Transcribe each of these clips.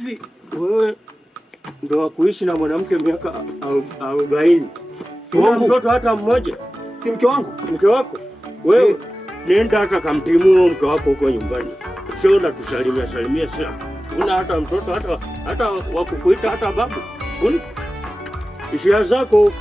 Hivi wewe ndo wa kuishi na mwanamke miaka 40? Sina mtoto hata mmoja. Si mke wangu? Mke wako wewe? Nenda hata kamtimue mke wako huko nyumbani. Sio tusalimia salimia sasa. Una hata mtoto hata wakukuita hata babu. Una ishia zako.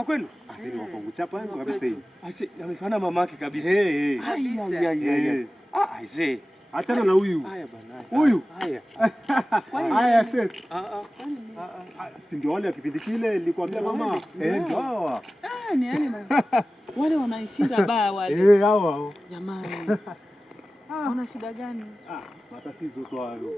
wa kwenu? Asili wa kwangu chapa yangu kabisa hii. Amefana mamake kabisa. Kabisa. Aisee. Achana na huyu. Haya bana. Huyu. Haya. Haya Seth. Si ndio wale kipindi kile nilikwambia mama. Ndio hawa. Ni yani wale wanaishinda baa wale. Hawa. Jamani. Una shida gani? Matatizo tu hayo.